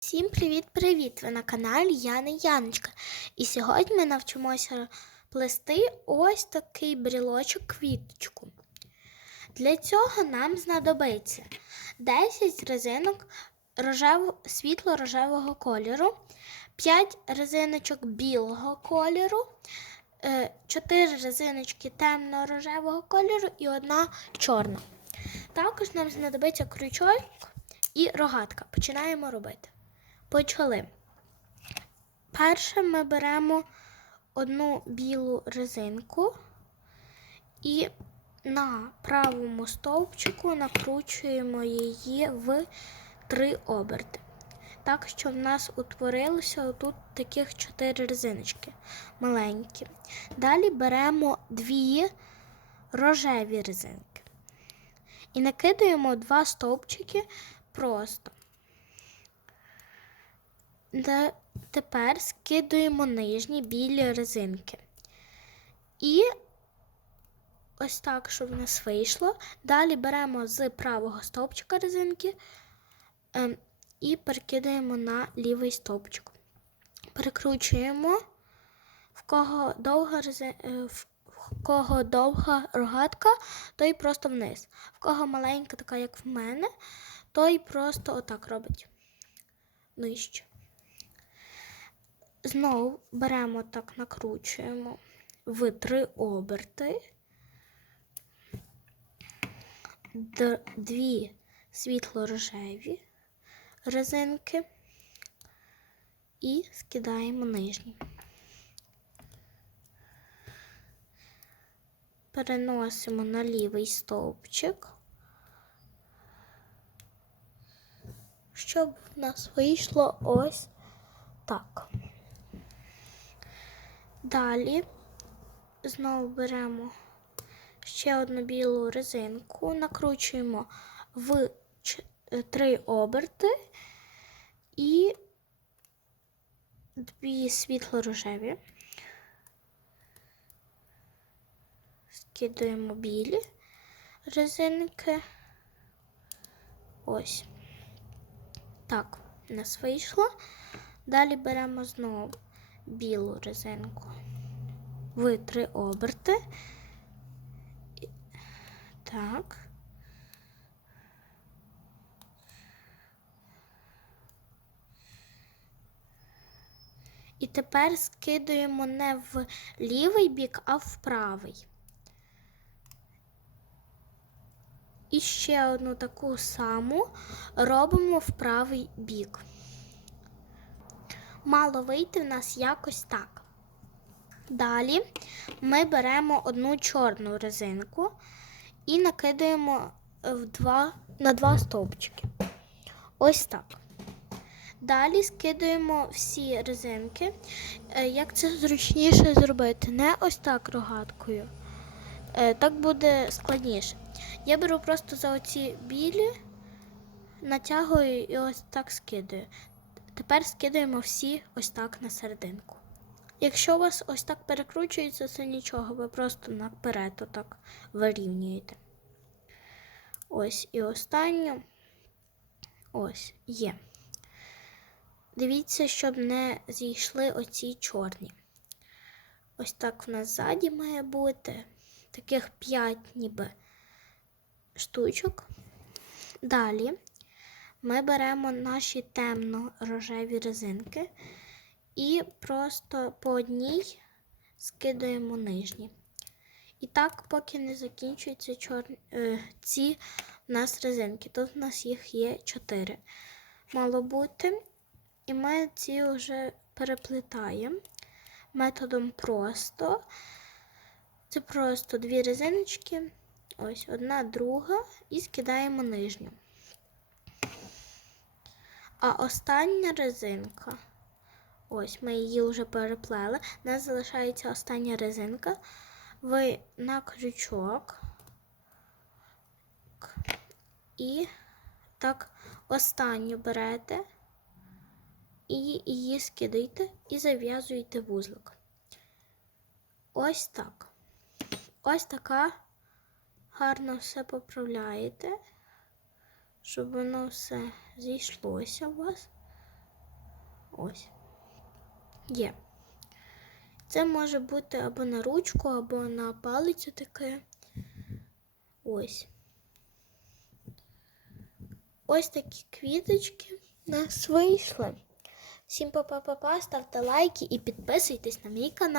Всім привіт-привіт! Ви на каналі Яна Яночка. І сьогодні ми навчимося плести ось такий брілочок квіточку. Для цього нам знадобиться 10 резинок рожево, світло-рожевого кольору, 5 резиночок білого кольору, 4 резиночки темно-рожевого кольору і одна чорна. Також нам знадобиться крючок і рогатка. Починаємо робити. Почали. Перше ми беремо одну білу резинку і на правому стовпчику накручуємо її в три оберти. Так що в нас утворилося отут таких чотири резиночки маленькі. Далі беремо дві рожеві резинки і накидаємо два стовпчики просто. Тепер скидуємо нижні білі резинки. І ось так, щоб в нас вийшло. Далі беремо з правого стовпчика резинки ем, і перекидаємо на лівий стовпчик. Перекручуємо, в кого довга е, в кого довга рогатка, той просто вниз. В кого маленька, така, як в мене, той просто отак робить нижче. Знову беремо так, накручуємо в три оберти, дві світло-рожеві резинки і скидаємо нижні. Переносимо на лівий стовпчик, щоб в нас вийшло ось так. Далі знову беремо ще одну білу резинку, накручуємо в три оберти і дві світло-рожеві. Скидуємо білі резинки. Ось. Так, у нас вийшло. Далі беремо знову білу резинку в три оберти. Так. І тепер скидуємо не в лівий бік, а в правий. І ще одну таку саму робимо в правий бік. Мало вийти в нас якось так. Далі ми беремо одну чорну резинку і накидаємо в два, на два стовпчики. Ось так. Далі скидуємо всі резинки. Е, Як це зручніше зробити? Не ось так рогаткою. Е, Так буде складніше. Я беру просто за оці білі, натягую і ось так скидаю. Тепер скидаємо всі ось так на серединку. Якщо у вас ось так перекручується, це нічого, ви просто наперед отак вирівнюєте. Зі останню. Ось є. Дивіться, щоб не зійшли оці чорні. Ось так в нас ззаді має бути. Таких 5 ніби штучок. Далі ми беремо наші темно-рожеві резинки і просто по одній скидаємо нижні. І так, поки не закінчуються чорні, е, ці у нас резинки. Тут у нас їх є 4. Мало бути. І ми ці вже переплітаємо методом просто. Це просто дві резиночки. Ось одна, друга, і скидаємо нижню. А остання резинка, ось ми її вже переплели. У нас залишається остання резинка. Ви на крючок і так останню берете і її скидаєте і зав'язуєте вузлик. Ось так. Ось така гарно все поправляєте, щоб воно все зійшлося у вас. Ось. Є. Це може бути або на ручку, або на палицю таке. Ось. Ось такі квіточки у нас вийшли. Всім па-па-па-па, ставте лайки і підписуйтесь на мій канал.